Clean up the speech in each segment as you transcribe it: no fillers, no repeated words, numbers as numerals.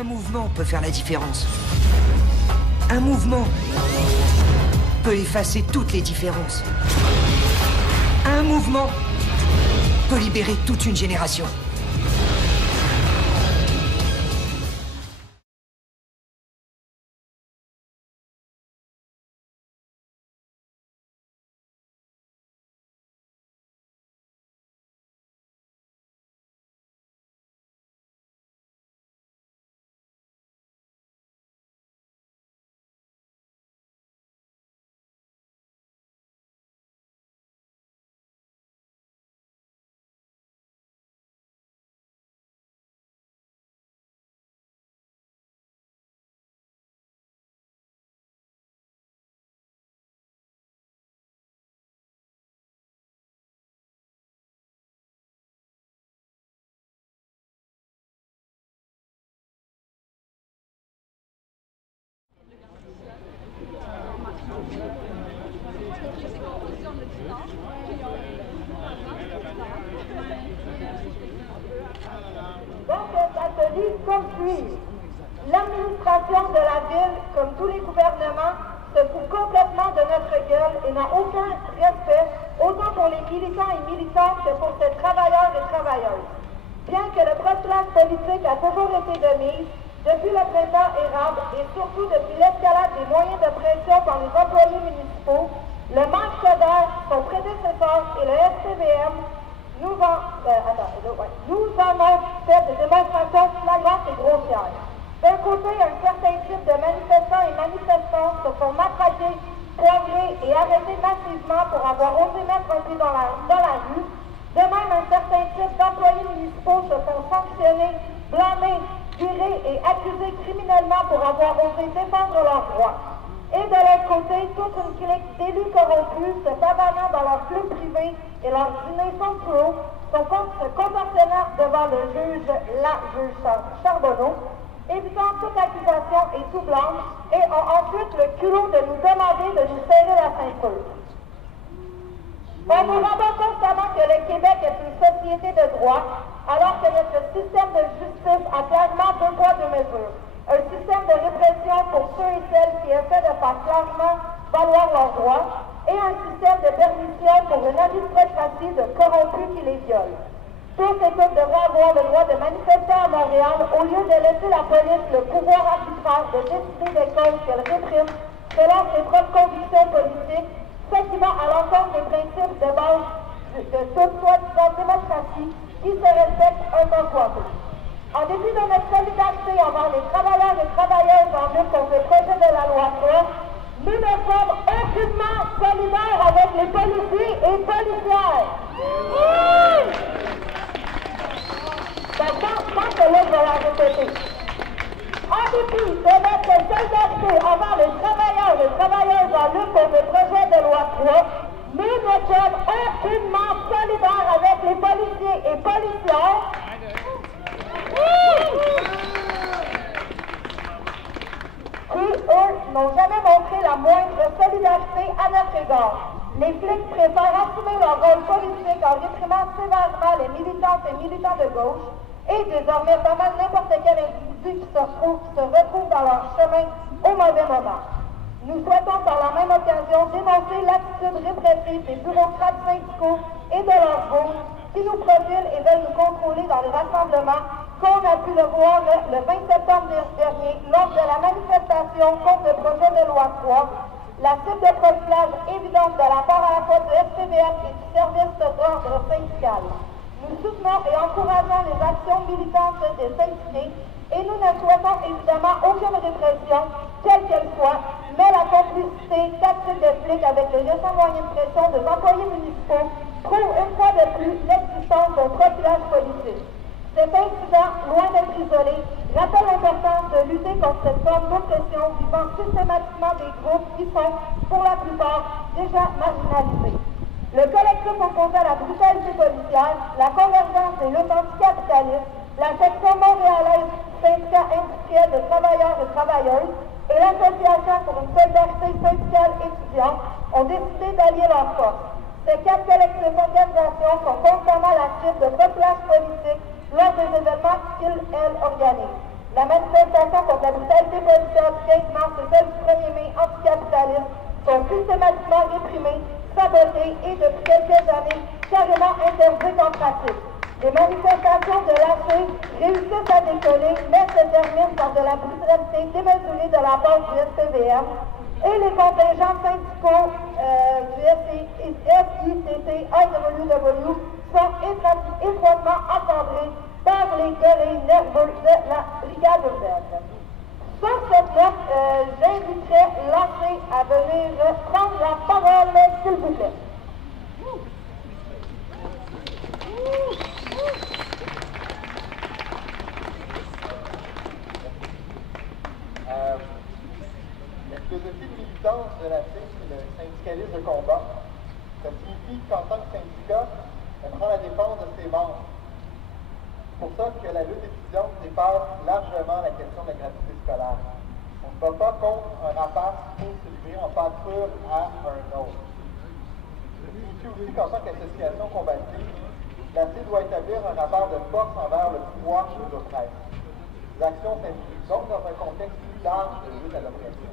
Un mouvement peut faire la différence. Un mouvement peut effacer toutes les différences. Un mouvement peut libérer toute une génération. Donc, ça se dit comme suit. L'administration de la ville, comme tous les gouvernements, se fout complètement de notre gueule et n'a aucun respect, autant pour les militants et militantes que pour ces travailleurs et travailleuses. Bien que le profilage politique a toujours été de mise, depuis le printemps érable et surtout depuis l'escalade des moyens de pression par les employés municipaux, le Marc Sodère, son prédécesseur et le SPVM nous en ont fait des démonstrations flagrantes et grossières. D'un côté, un certain type de manifestants et manifestantes se font matraquer, poivrés et arrêtés massivement pour avoir osé mettre un pied dans la rue. De même, un certain type d'employés municipaux se font sanctionner, blâmer, virer et accuser criminellement pour avoir osé défendre leurs droits. Et de l'autre côté, toute une clique d'élus corrompus se pavanant dans leur club privé et leurs dîners somptueux se comportant devant le juge Charbonneau, évitant toute accusation et tout blâme, et ont ensuite le culot de nous demander de nous serrer la ceinture. On nous rappelle constamment que le Québec est une société de droit, alors que notre système de justice a clairement deux poids, deux mesures. Un système de répression pour ceux et celles qui essaient de faire clairement valoir leurs droits, et un système de permission pour une aristocratie de corrompus qui les violent. Tous et toutes devraient avoir le droit de manifester à Montréal au lieu de laisser la police le pouvoir arbitraire de décider des causes qu'elle réprime selon ses propres convictions politiques, ce qui va à l'encontre des principes de base de toute soi-disant démocratie qui se respectent un tant soit peu. En dépit de notre solidarité envers les travailleurs et travailleuses en lutte contre le projet de la loi 3, nous ne sommes aucunement solidaires avec les policiers et policières. Je pense que là, je vais la répéter. En dépit de notre solidarité envers les travailleurs et travailleuses en lutte contre le projet de loi 3, nous ne sommes aucunement solidaires avec les policiers et policières qui, eux, n'ont jamais montré la moindre solidarité à notre égard. Les flics préfèrent assumer leur rôle politique en réprimant sévèrement les militantes et militants de gauche et désormais pas mal n'importe quel individu qui se retrouve dans leur chemin au mauvais moment. Nous souhaitons par la même occasion dénoncer l'attitude répressive des bureaucrates syndicaux et de leurs groupes qui nous profilent et veulent nous contrôler dans les rassemblements, comme on a pu le voir le 20 septembre dernier lors de la manifestation contre le projet de loi 3, la cible de profilage évidente de la part à la fois du SPVM et du service d'ordre syndical. Nous soutenons et encourageons les actions militantes des syndiqués et nous ne souhaitons évidemment aucune répression, quelle qu'elle soit, mais la complicité tactique des flics avec les récents moyens de pression des employés municipaux prouve une fois de plus l'existence d'un profilage politique. Cet incident, loin d'être isolé, rappelle l'importance de lutter contre cette forme d'oppression visant systématiquement des groupes qui sont, pour la plupart, déjà marginalisés. Le collectif opposé à la brutalité policière, la convergence des luttes anticapitalistes, la section montréalaise syndicat industriel de travailleurs et travailleuses et l'Association pour une solidarité syndicale étudiante ont décidé d'allier leurs forces. Ces quatre collectifs organisations sont constamment la cible de profilage politique lors des événements qu'ils, elles, organisent. La manifestation contre la brutalité policière du 15 mars et celle du 1er mai anticapitaliste sont systématiquement réprimées, sabotées et depuis quelques années carrément interdites en pratique. Les manifestations de l'AC réussissent à décoller, mais se terminent par de la brutalité démesurée de la part du SPVM et les contingents syndicaux du FICT, IWW sont étroitement encadrés par les guerriers nerveux de la brigade urbaine. Sur cette note, j'inviterai l'AC à venir prendre la parole, s'il vous plaît. La philosophie de militance de la CIC, c'est le syndicalisme de combat. Ça signifie qu'en tant que syndicat, on prend la défense de ses membres. C'est pour ça que la lutte étudiante dépasse largement la question de la gratuité scolaire. On ne se bat pas contre un rapace pour se livrer en pâture à un autre. Ça signifie aussi qu'en tant qu'association combative, la CIC doit établir un rapport de force envers le pouvoir de l'oppresse. Les actions s'inscrivent donc dans un contexte plus large de lutte à l'oppression.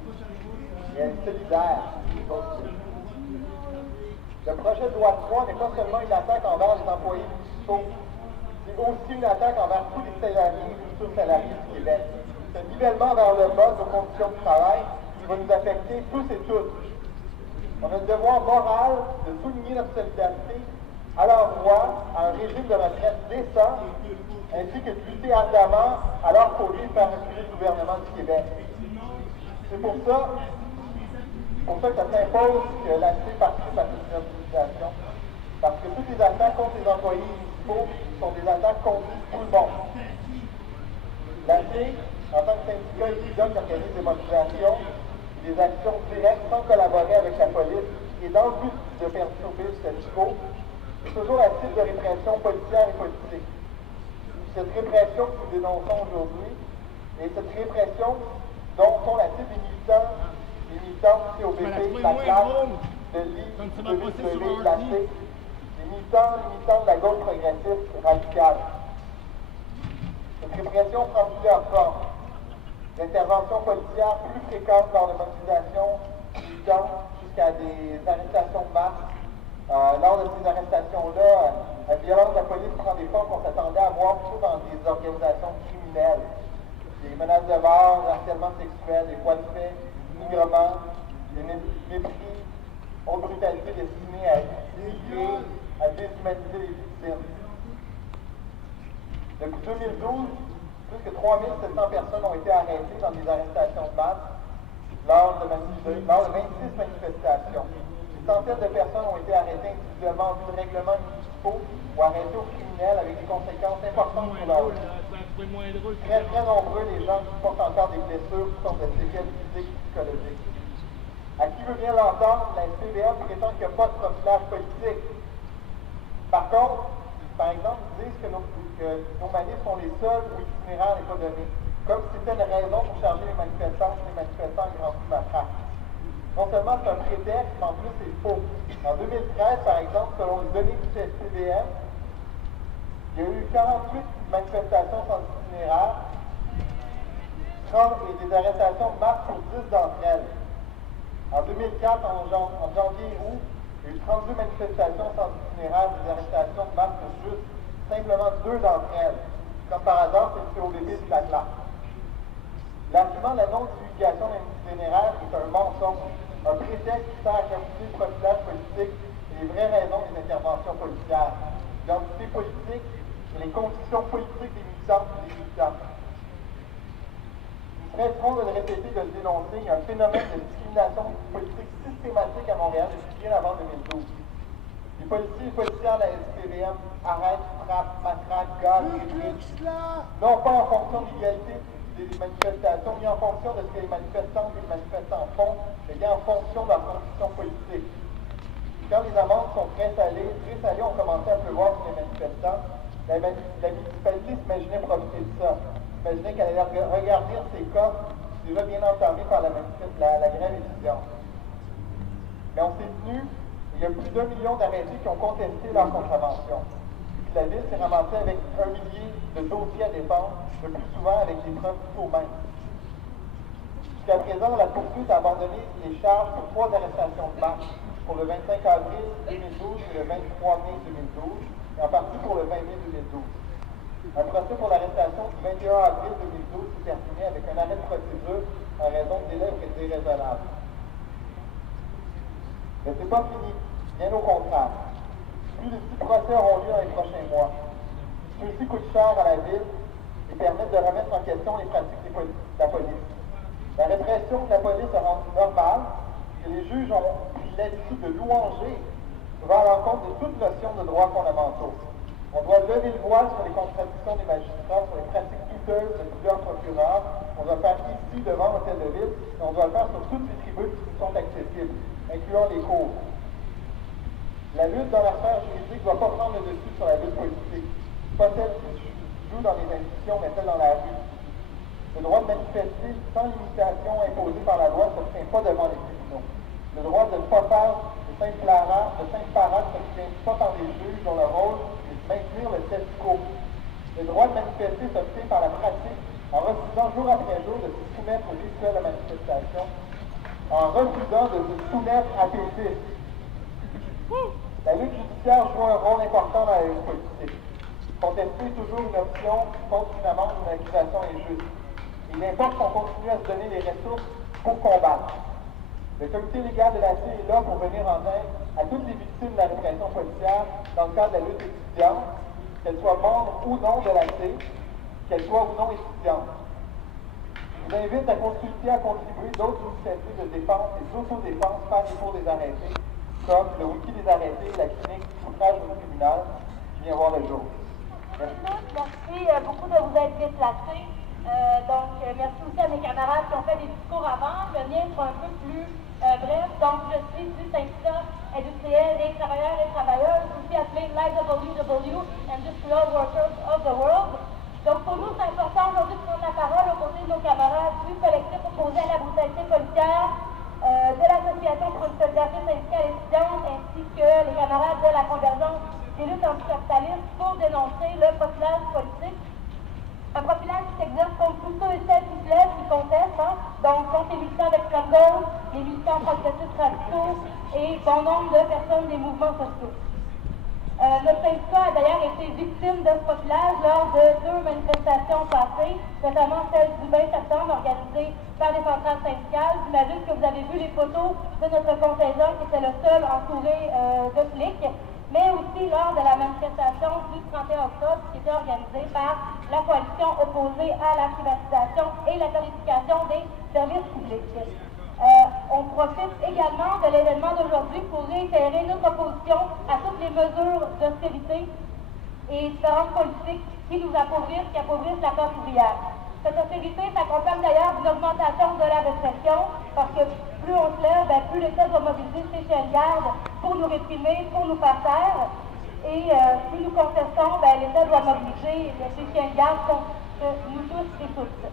Et elle est solidaire. Le projet de loi 3 n'est pas seulement une attaque envers les employés municipaux, c'est aussi une attaque envers tous les salariés et futurs salariés du Québec. Ce nivellement vers le bas de nos conditions de travail qui va nous affecter tous et toutes. On a le devoir moral de souligner notre solidarité à leur droit à un régime de retraite décent, ainsi que de lutter ardemment à leur côté de faire reculer le gouvernement du Québec. C'est pour ça que ça s'impose que l'AC participe à cette mobilisation, parce que toutes les attaques contre les employés municipaux sont des attaques contre tout le monde. L'AC, en tant que syndicat étudiant qui organise des mobilisations, des actions directes sans collaborer avec la police et dans le but de perturber le statu quo, c'est toujours à titre de répression policière et politique. Cette répression que nous dénonçons aujourd'hui, et cette répression dont sont la cible des militants du COPP, de la classe, de l'IWW, de la C, les militants de la gauche progressiste radicale. Cette répression prend plusieurs formes. L'intervention policière plus fréquente lors de mobilisations militantes jusqu'à des arrestations de masse. Lors de ces arrestations-là, la violence de la police prend des formes qu'on s'attendait à voir plutôt dans des organisations criminelles. Des menaces de mort, des harcèlements sexuels, des voies de fait, migrement, des mépris, autres brutalités destinées à humilier, à déshumaniser les victimes. Depuis 2012, plus que 3700 personnes ont été arrêtées dans des arrestations de masse lors de 26 manifestations. Des centaines de personnes ont été arrêtées individuellement en vue de règlements municipaux ou arrêtées aux criminels avec des conséquences importantes pour leur vie. Très, très nombreux les gens qui portent encore des blessures qui sont de séquelles physiques et psychologiques. À qui veut bien l'entendre, la SPVM prétend qu'il n'y a pas de profilage politique. Par contre, par exemple, ils disent que nos manifs sont les seuls où l'itinéraire n'est pas donné, comme si c'était une raison pour charger les manifestants en grand coup matraque. Non seulement c'est un prétexte, mais en plus c'est faux. En 2013, par exemple, selon les données du SPVM, il y a eu 48 manifestations sans itinéraire, 30 et des arrestations de masse pour 10 d'entre elles. En 2004, en janvier et août, il y a eu 32 manifestations sans itinéraire, des arrestations de masse pour juste simplement 2 d'entre elles. Comme par hasard, c'est le COBB de la classe. L'argument de la non-divulgation d'un itinéraire est un mensonge, un prétexte qui sert à camoufler le profilage politique et les vraies raisons des interventions policières. L'identité politique et les conditions politiques des militants et des militants. Nous serait trop de le répéter, de le dénoncer. Il y a un phénomène de discrimination politique systématique à Montréal depuis bien avant 2012. Les policiers et policières de la SPVM arrêtent, frappent, matraquent, gazent, répriment, non pas en fonction de l'égalité des manifestations, ni en fonction de ce que les manifestantes et les manifestants font, mais bien en fonction de leurs conditions politiques. Quand les amendes sont très salées ont commencé à pleuvoir sur les manifestants, la municipalité s'imaginait profiter de ça. S'imaginait qu'elle allait regarder ces cas déjà bien entamés par la grève étudiante. Mais on s'est tenu, il y a plus d'1 million d'arrêtés qui ont contesté leur contravention. Puis la ville s'est ramassée avec 1 millier de dossiers à défendre, le plus souvent avec des preuves faux mêmes. Jusqu'à présent, la poursuite a abandonné les charges pour 3 arrestations de masse, pour le 25 avril 2012 et le 23 mai 2012, et en partie pour le 20 mai 2012. Un procès pour l'arrestation du 21 avril 2012 s'est terminé avec un arrêt de procédure en raison de délais déraisonnables. Mais ce n'est pas fini, bien au contraire. Plus de 6 procès auront lieu dans les prochains mois. Ceux-ci coûtent cher à la ville et permettent de remettre en question les pratiques de la police. La répression de la police a rendu normale et les juges ont pris l'habitude de louanger va à l'encontre de toute notion de droits fondamentaux. On doit lever le voile sur les contradictions des magistrats, sur les pratiques douteuses de plusieurs procureurs. On doit le faire ici, devant l'hôtel de ville, et on doit le faire sur toutes les tribunes qui sont accessibles, incluant les cours. La lutte dans la sphère juridique ne doit pas prendre le dessus sur la lutte politique. Pas celle qui joue dans les institutions, mais celle dans la rue. Le droit de manifester sans limitation imposée par la loi ne s'obtient pas devant les tribunaux. Le droit de ne pas faire de simple parade ne s'obtient pas par les juges dont le rôle est de maintenir le statu quo. Le droit de manifester s'obtient par la pratique, en refusant jour après jour de se soumettre aux rituels de manifestation, en refusant de se soumettre à des listes. La lutte judiciaire joue un rôle important dans la lutte politique. Contester est toujours une option contre une amende ou une accusation injuste. Il importe qu'on continue à se donner les ressources pour combattre. Le comité légal de la CIE est là pour venir en aide à toutes les victimes de la répression policière dans le cadre de la lutte étudiante, qu'elles soient membres ou non de la CIE, qu'elles soient ou non étudiantes. Je vous invite à consulter, à contribuer d'autres initiatives de défense et d'autodéfense par les cours des arrêtés, comme le wiki des arrêtés et la clinique outrage au tribunal qui vient voir le jour. Merci beaucoup de vous être déplacés. Merci aussi à mes camarades qui ont fait des discours avant. Le mien sera un peu plus bref. Donc, je suis du syndicat industriel des travailleurs et travailleuses, aussi appelé l'IWW, Industrial Workers of the World. Donc, pour nous, c'est important aujourd'hui de prendre la parole aux côtés de nos camarades du collectif opposé à la brutalité policière, de l'Association pour une solidarité syndicale étudiante, ainsi que les camarades de la Convergence des luttes anticapitalistes pour dénoncer le profilage politique. Un profilage qui s'exerce contre tous ceux et celles qui se lèvent, qui contestent, donc contre les militants d'extrême gauche, les militants progressistes radicaux et bon nombre de personnes des mouvements sociaux. Notre syndicat a d'ailleurs été victime de ce profilage lors de 2 manifestations passées, notamment celle du 20 septembre organisée par les centrales syndicales. J'imagine que vous avez vu les photos de notre contingent qui était le seul entouré de flics, mais aussi lors de la manifestation du 31 octobre qui était organisée par la coalition opposée à la privatisation et la tarification des services publics. On profite également de l'événement d'aujourd'hui pour réitérer notre opposition à toutes les mesures d'austérité et différentes politiques qui nous appauvrissent, qui appauvrissent la classe ouvrière. Cette austérité s'accompagne d'ailleurs d'une augmentation de la répression, parce que plus on se lève, plus l'État doit mobiliser ses chiens de garde pour nous réprimer, pour nous faire taire. Et si nous contestons, l'État doit mobiliser ses chiens de garde contre nous tous et toutes.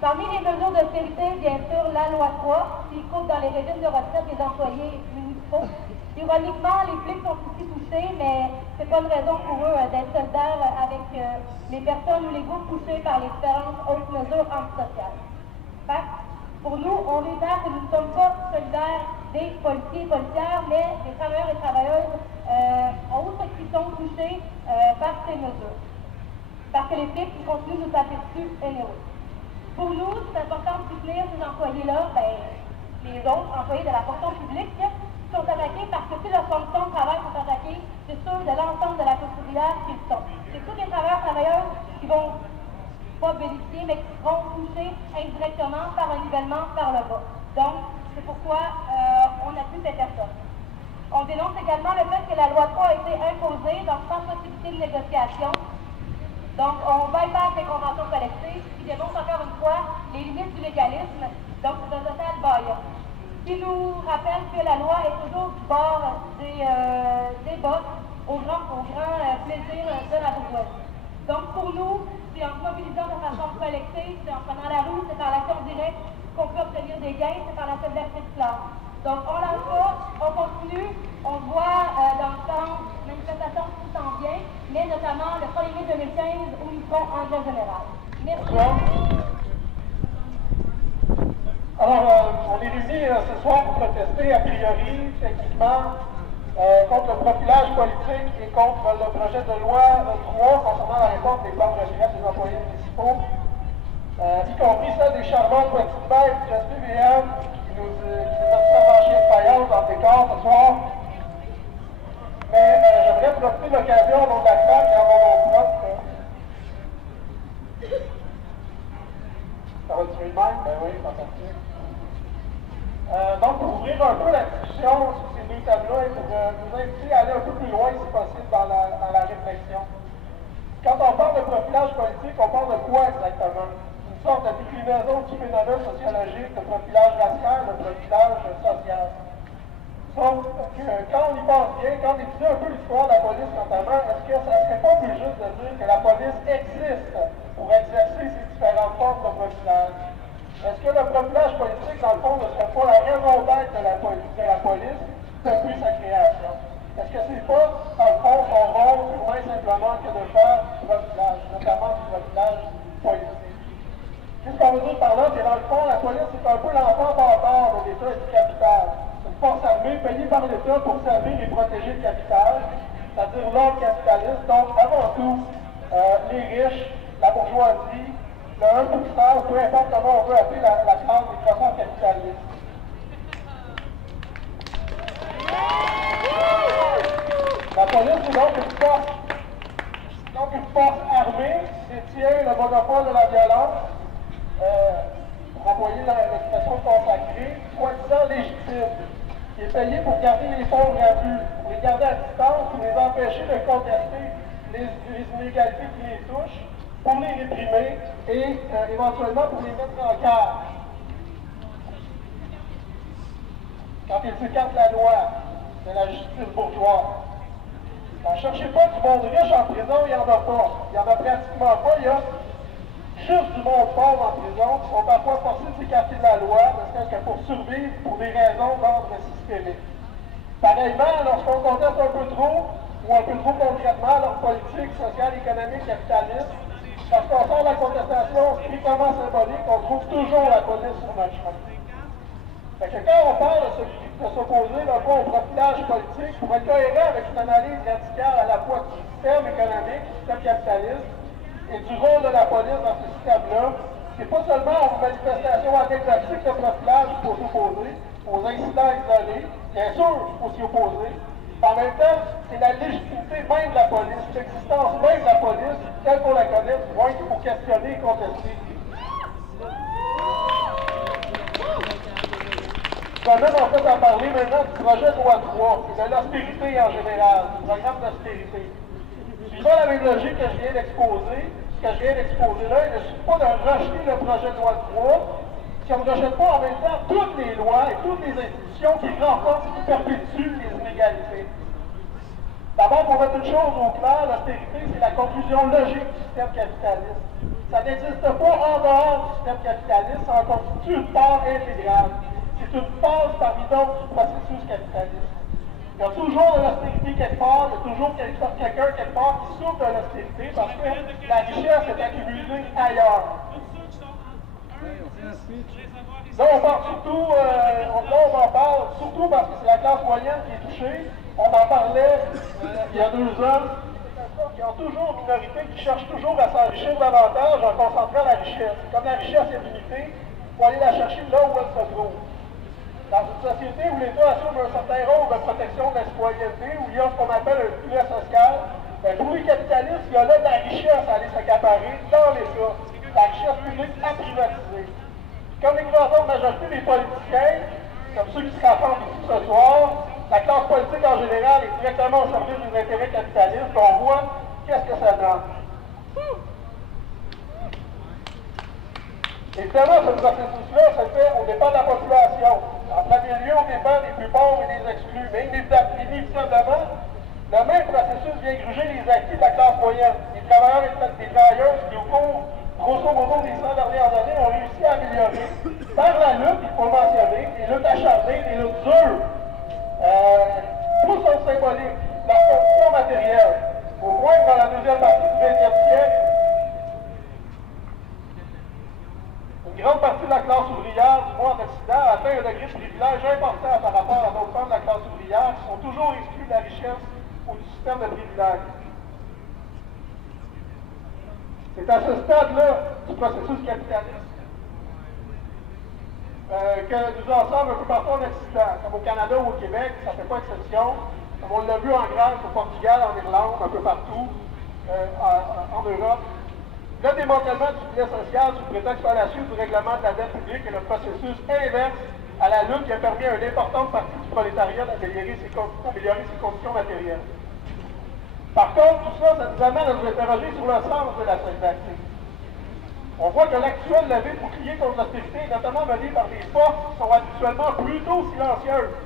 Parmi les mesures d'austérité, bien sûr, la loi 3, qui coupe dans les régimes de retraite des employés municipaux. Ironiquement, les flics sont aussi touchés, mais c'est pas une raison pour eux d'être solidaires avec les personnes ou les groupes touchés par les différentes autres mesures antisociales. Pour nous, on réitère que nous ne sommes pas solidaires des policiers et policières, mais des travailleurs et travailleuses autres qui sont touchés par ces mesures. Parce que les flics qui continuent de nous taper dessus généreux. Pour nous, c'est important de soutenir ces employés-là, les autres employés de la fonction publique, qui sont attaqués parce que si leurs conditions de travail sont attaquées, c'est ceux de l'ensemble de la classe ouvrière qui le sont. C'est tous les travailleurs et travailleuses qui vont pas bénéficier, mais qui seront touchés indirectement par un nivellement par le bas. Donc, c'est pourquoi on appuie ces personnes. On dénonce également le fait que la loi 3 a été imposée, donc sans possibilité de négociation. Donc, on bypasse les conventions collectives, qui démontre encore une fois les limites du légalisme, donc c'est un total bâillon. Qui nous rappelle que la loi est toujours du bord des boss, au grand plaisir de la bourgeoisie. Donc, pour nous, c'est en se mobilisant de façon collective, c'est en prenant la route, c'est par l'action directe qu'on peut obtenir des gains, c'est par la solidarité de classe. Donc, on lance pas, on continue, on voit dans le temps, manifestation qui s'en vient. mais notamment le 1er mai 2015 où nous serons en grève générale. Merci. Alors, on est réunis ce soir pour protester, a priori, techniquement, contre le profilage politique et contre le projet de loi 3 concernant la réforme des plans de retraite des employés municipaux, y compris celle des charmantes petites bêtes du SPVM qui nous observe en chien de faïence dans le décor ce soir. Mais j'aimerais profiter de l'occasion au nom de la CAQ et en mon nom propre. Ça va tuer le même? Ben oui, fantastique. Donc, pour ouvrir un peu la discussion sur ces deux tableaux et pour nous inviter à aller un peu plus loin, si possible, dans la réflexion. Quand on parle de profilage politique, on parle de quoi exactement? Une sorte de déclinaison du phénomène sociologique, de profilage racial, de profilage social. Donc, quand on y pense bien, quand on étudie un peu l'histoire de la police notamment, est-ce que ça ne serait pas plus juste de dire que la police existe pour exercer ces différentes formes de profilage? Est-ce que le profilage politique, dans le fond, ne serait pas la raison d'être de la police depuis sa création? Est-ce que c'est pas, dans le fond, son rôle, purement et simplement, que de faire du profilage, notamment du profilage politique? Qu'est-ce qu'on veut dire par là? C'est dans le fond, la police, c'est un peu l'enfant bâtard de l'État et du capital. Une force armée payée par l'État pour servir et protéger le capital, c'est-à-dire l'ordre capitaliste, donc avant tout, les riches, la bourgeoisie, le 1%, ou peu importe comment on veut appeler la classe des croissants capitalistes. La police est donc une force armée qui détient le monopole de la violence, pour employer l'expression consacrée, soi-disant légitime, qui est payée pour garder les pauvres à vue, pour les garder à distance, pour les empêcher de contester les inégalités qui les touchent, pour les réprimer et éventuellement pour les mettre en garde. Quand ils écartent la loi de la justice bourgeoise. Ne cherchez pas du monde riche en prison, il n'y en a pas. Il n'y en a pratiquement pas. Il y a juste du monde pauvre en prison qui sont parfois forcés de s'écarter de la loi, ne serait-ce que pour survivre pour des raisons d'ordre systémique. Pareillement, lorsqu'on conteste un peu trop, ou un peu trop concrètement, leur politique sociale, économique, capitaliste, parce qu'on sort de la contestation strictement symbolique, on trouve toujours la police sur notre chemin. Fait que quand on parle de s'opposer au profilage politique, pour être cohérent avec une analyse radicale à la fois du système économique, du système capitaliste, et du rôle de la police dans ce système-là, c'est pas seulement aux manifestations anecdotiques de profilage qu'il faut s'opposer, aux incidents isolés, bien sûr, il faut s'y opposer. En même temps, c'est la légitimité même de la police, l'existence même de la police, telle qu'on la connaît, du moins qu'il faut questionner et contester. Je vais même en fait en parler maintenant du projet de loi 3, et de l'austérité en général, du programme d'austérité. Suivant la même logique que je viens d'exposer, ce que je viens d'exposer là, il ne suffit pas de rejeter le projet de loi 3, si on ne rejette pas en même temps toutes les lois et toutes les institutions qui renforcent et qui perpétuent les inégalités. D'abord, pour mettre une chose au clair, l'austérité, c'est la conclusion logique du système capitaliste. Ça n'existe pas en dehors du système capitaliste, ça en constitue une part intégrale. C'est une phase parmi d'autres du processus capitaliste. Il y a toujours de l'austérité quelque part, il y a toujours quelqu'un quelque part qui souffre de l'austérité parce que la richesse est accumulée ailleurs. Là, on parle surtout, surtout parce que c'est la classe moyenne qui est touchée. On en parlait il y a 2 ans. Il y a toujours une minorité qui cherche toujours à s'enrichir davantage en concentrant la richesse. Comme la richesse est limitée, il faut aller la chercher là où elle se trouve. Dans une société où l'État assume un certain rôle de protection de la citoyenneté, où il y a ce qu'on appelle un filet social, pour les capitalistes, il y a là de la richesse à aller s'accaparer dans l'État. La richesse publique à privatiser. Comme l'écrasante majorité des politiciens, comme ceux qui se rassemblent ici ce soir, la classe politique en général est directement au service des intérêts capitalistes. On voit qu'est-ce que ça donne. Évidemment, ce processus-là se fait au dépend de la population. En premier lieu, au dépend des plus pauvres et des exclus. Mais inévitablement, le même processus vient gruger les acquis de la classe moyenne. Les travailleurs et les travailleuses qui, au cours, grosso modo, des 100 dernières années, ont réussi à améliorer par la lutte, il faut le mentionner, des luttes acharnées, des luttes dures. Tout sont symboliques. Leur condition matérielle. Au moins, dans la deuxième partie du 20e siècle, une grande partie de la classe ouvrière, du moins en Occident, a atteint un degré de privilège important par rapport à d'autres femmes de la classe ouvrière qui sont toujours exclus de la richesse ou du système de privilèges. C'est à ce stade-là du processus capitaliste que nous en sommes un peu partout en Occident, comme au Canada ou au Québec, ça ne fait pas exception, comme on l'a vu en Grèce, au Portugal, en Irlande, un peu partout, en Europe. Le démantèlement du filet social sous prétexte par la suite du règlement de la dette publique est le processus inverse à la lutte qui a permis à une importante partie du prolétariat d'améliorer ses conditions matérielles. Par contre, tout ça nous amène à nous interroger sur le sens de la solidarité. On voit que l'actuelle levée de bouclier contre l'austérité est notamment menée par des forces qui sont habituellement plutôt silencieuses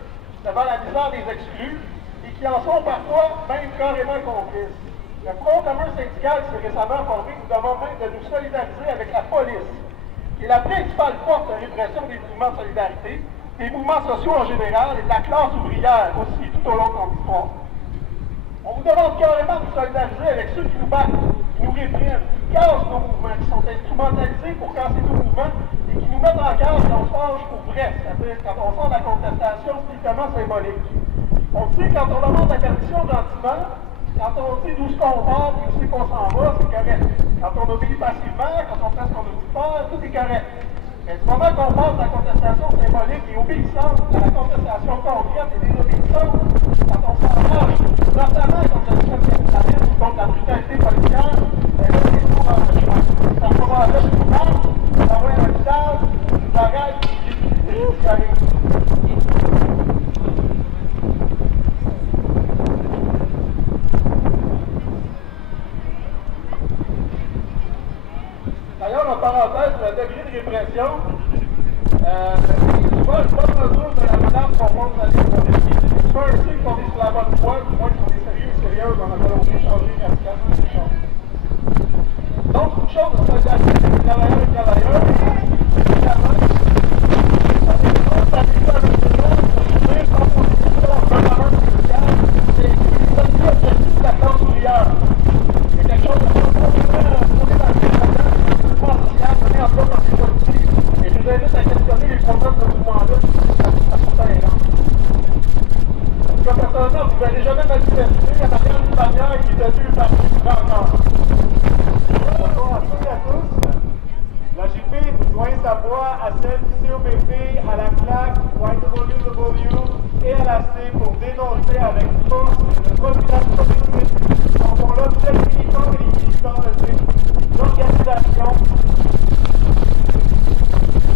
devant la misère des exclus et qui en sont parfois même carrément complices. Le Front commun syndical qui s'est récemment formé nous demande même de nous solidariser avec la police, qui est la principale force de répression des mouvements de solidarité, des mouvements sociaux en général et de la classe ouvrière aussi tout au long de notre histoire. On vous demande carrément de vous solidariser avec ceux qui nous battent, qui nous répriment, qui cassent nos mouvements, qui sont instrumentalisés pour casser nos mouvements et qui nous mettent en case quand on se penche pour vrai, c'est-à-dire quand on sort de la contestation strictement symbolique. On sait quand on demande la permission de gentiment, quand on sait d'où ce qu'on part et où c'est qu'on s'en va, c'est correct. Quand on obéit passivement, quand on fait ce qu'on nous dit faire, tout est correct. Mais du moment qu'on passe de la contestation symbolique et obéissante à la contestation concrète et désobéissante, quand on s'engage notamment contre le système capitaliste ou contre la brutalité policière, ben là, c'est tout dans le chemin. À ce moment-là, je vous parle, vous envoie un message, je vous arrête, et je vous arrive. D'ailleurs, en parenthèse, le degré de répression, souvent, je pense autour de la menace qu'on pense à l'économie. C'est pas un signe qu'on est sur la bonne voie, du moins qu'on est sérieux ou sérieux dans la volonté de changer radicalement les choses. Donc, une chose de solidarité des travailleurs et travailleuses, évidemment, ça fait une grosse partie de la société pour trouver sans position en commun social, c'est une objectif de la classe ouvrière. Il y a quelque chose de en place dans ces politiques, et je vous invite à questionner les programmes de mouvement-là à certains éléments. En tout cas, personnellement, vous n'allez jamais manifester la manière d'une bannière qui est tenue par le président encore. Bonjour à toutes et à tous. L'AJP joint sa voix à celle du COPP, à la CLAC, au IWW et à la C pour dénoncer avec force le profilage politique dont font l'objet les militants et les militants de ces organisations,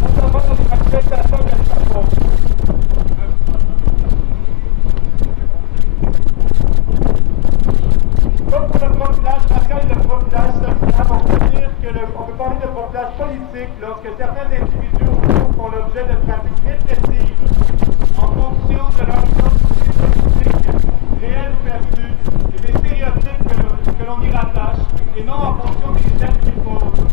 notamment dans les manifestations de l'État. Comme pour le profilage racial et le profilage social, on peut dire qu'on peut parler de profilage politique lorsque certains individus font l'objet de pratiques répressives en fonction de leur identité politique réelle ou perçue et des stéréotypes que l'on y rattache, et non en fonction des gestes qu'ils posent.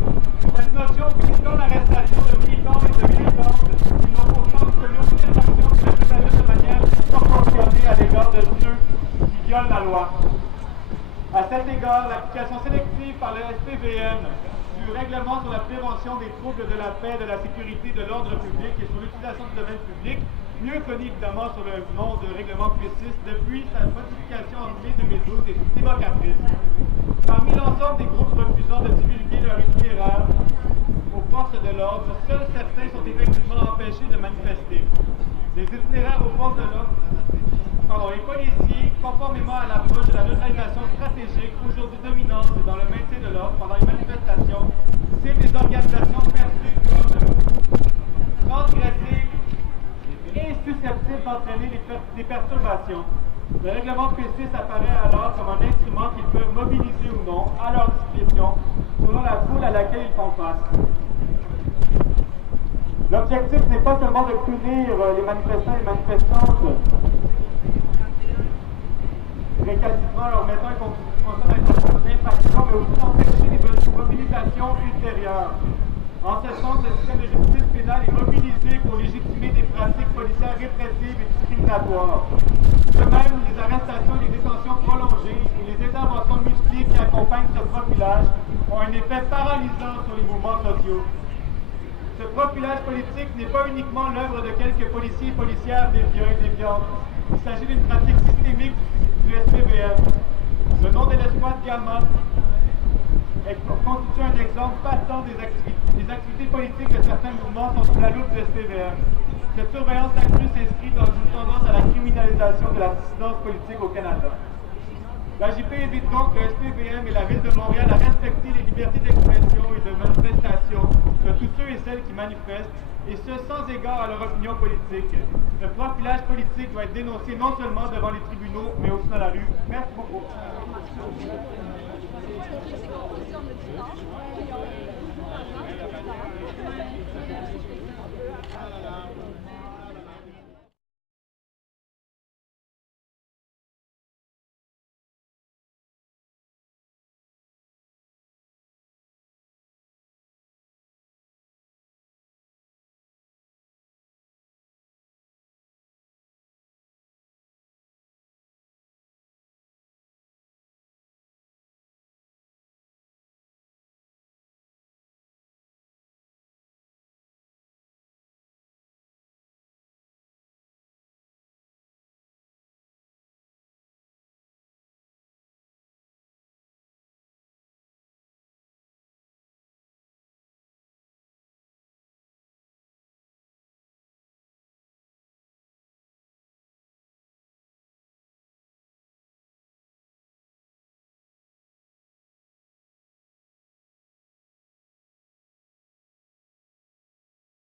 Cette notion questionne l'arrestation de militants et de militantes qui n'ont conscience que l'aucune infraction qui peut agir de manière proportionnée à l'égard de ceux qui violent la loi. À cet égard, l'application sélective par le SPVM du règlement sur la prévention des troubles de la paix, de la sécurité, de l'ordre public et sur l'utilisation du domaine public, mieux connu évidemment sous le nom de règlement P6, depuis sa modification en mai 2012 est évocatrice. Parmi l'ensemble des groupes refusant de divulguer leur itinéraire aux forces de l'ordre, seuls certains sont effectivement empêchés de manifester. Les itinéraires aux forces de l'ordre, les policiers, conformément à l'approche de la neutralisation stratégique aujourd'hui dominante dans le maintien de l'ordre pendant les manifestations, c'est des organisations perçues comme transgressives et susceptibles d'entraîner des perturbations. Le règlement P6 apparaît alors comme un instrument qu'ils peuvent mobiliser ou non à leur discrétion selon la foule à laquelle ils font face. L'objectif n'est pas seulement de punir les manifestants et les manifestantes récalcitrants leur mettant une condition d'infraction, mais aussi d'empêcher des mobilisations ultérieures. En ce sens, le système de justice pénale est mobilisé pour légitimer des pratiques policières répressives et discriminatoires. De même, les arrestations et les détentions prolongées et les interventions musclées qui accompagnent ce profilage ont un effet paralysant sur les mouvements sociaux. Ce profilage politique n'est pas uniquement l'œuvre de quelques policiers et policières déviants et déviantes. Il s'agit d'une pratique systémique du SPVM. Le nom de l'escouade Gamma constitue un exemple patent des activités politiques de certains mouvements sont sous la loupe du SPVM. Cette surveillance accrue s'inscrit dans une tendance à la criminalisation de la dissidence politique au Canada. L'AJP invite donc le SPVM et la Ville de Montréal à respecter les libertés d'expression et de manifestation de tous ceux et celles qui manifestent, et ce sans égard à leur opinion politique. Le profilage politique doit être dénoncé non seulement devant les tribunaux, mais aussi dans la rue. Merci beaucoup.